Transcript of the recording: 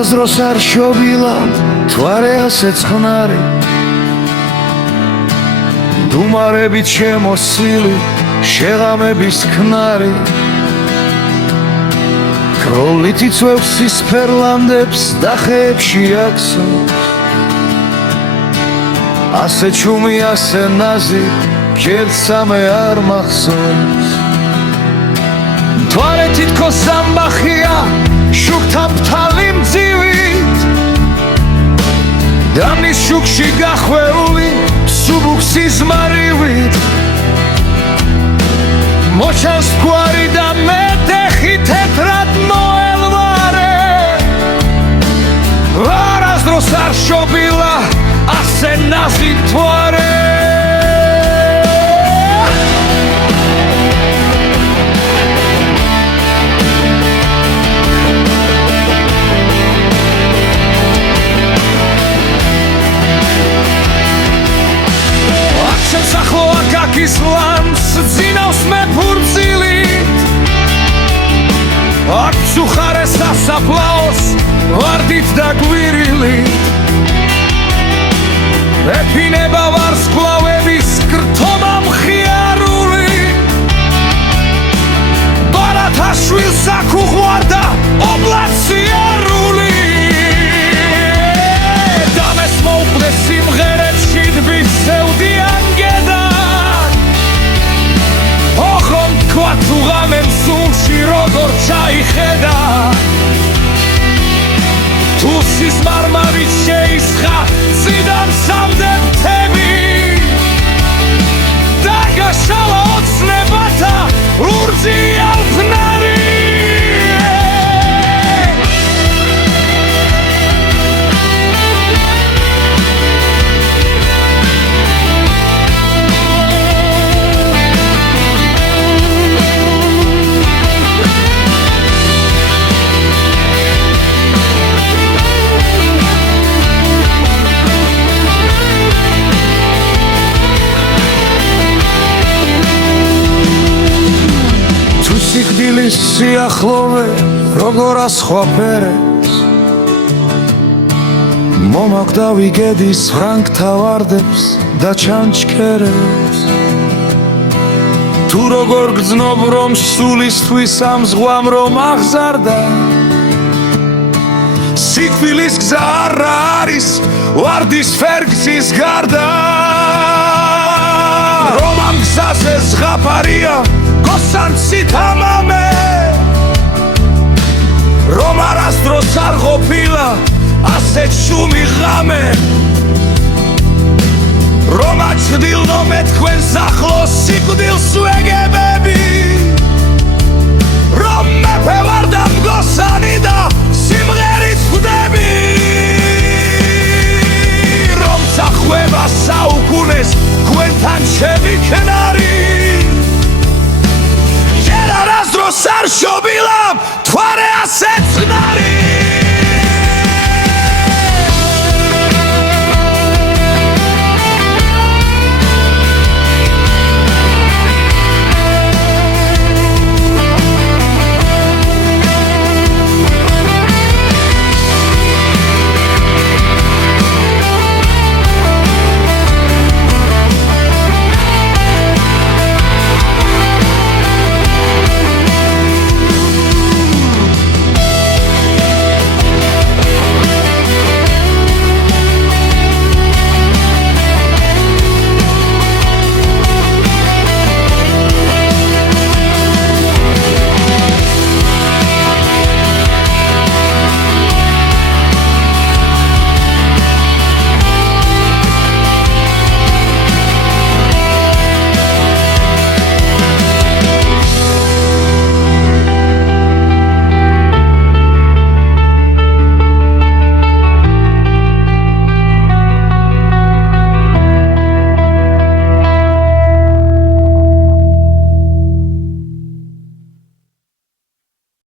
არასდროს არ შობილა თვარე ასე ცხნარი დუმარებით შემოსილი შეღამების ქნარი ქროლით იწვევს სისფერლანდებს და ხეებში აქსოს ასე ჩუმი ასე ნაზი ჯერცამე არ მახსოვს თვარე თითქოს სამბახია შუქთა ფთალი მძივით და მის შუქში გახვეული სუბუქსი ზმარივით მოჩანს გვარი და მეტეხი თეთრად მოელვარე არასდროს არ შობილა ასე ნაზი თვარე აქის ლამს ძინავს მე ფურცილით აქ სუხარე სასაფლაოს ვარდით და გვირილით ეფინება ვარსკვლავების კრთომა მხიარული ბარათაშვილს აქ უყვარდა ობლაციარული დამეს მოუკლეს სიმღერებში დბის სევდიან თუ ღამემ სულში როგორ ჩაიხედა თუ სისმარმავით შეისხა წიდან სამდე მთები დაგაშალა ოცნებათა ლურჯი ალფნარი სიკვდილის სიახლოვე როგორ ასხვაფერებს მომაკვდა ვიგედის ფრანგთა ვარდებს და ჩანჩქერებს თუ როგორ გძნობ რომ სულისთვის ამ ზღვამ რომ აღზარდა სიკვდილის გზა არ არის ვარდის ფერგზის გარდა რომ ამ გზაზე ზღაპარია გოსანცით ამამე რომ არასდროს არ ყოფილა ასეთ შუმი ღამე რომ აჩრდილნო მე თქვენს ახლოს სიკვდილს ვეგებები რომ მეფე ვარ და მგოსანი და სიმღერით ხვდები რომ წახვევა საუკუნეს თქვენთან შევიქნარი არ შობილამ თვარე ასე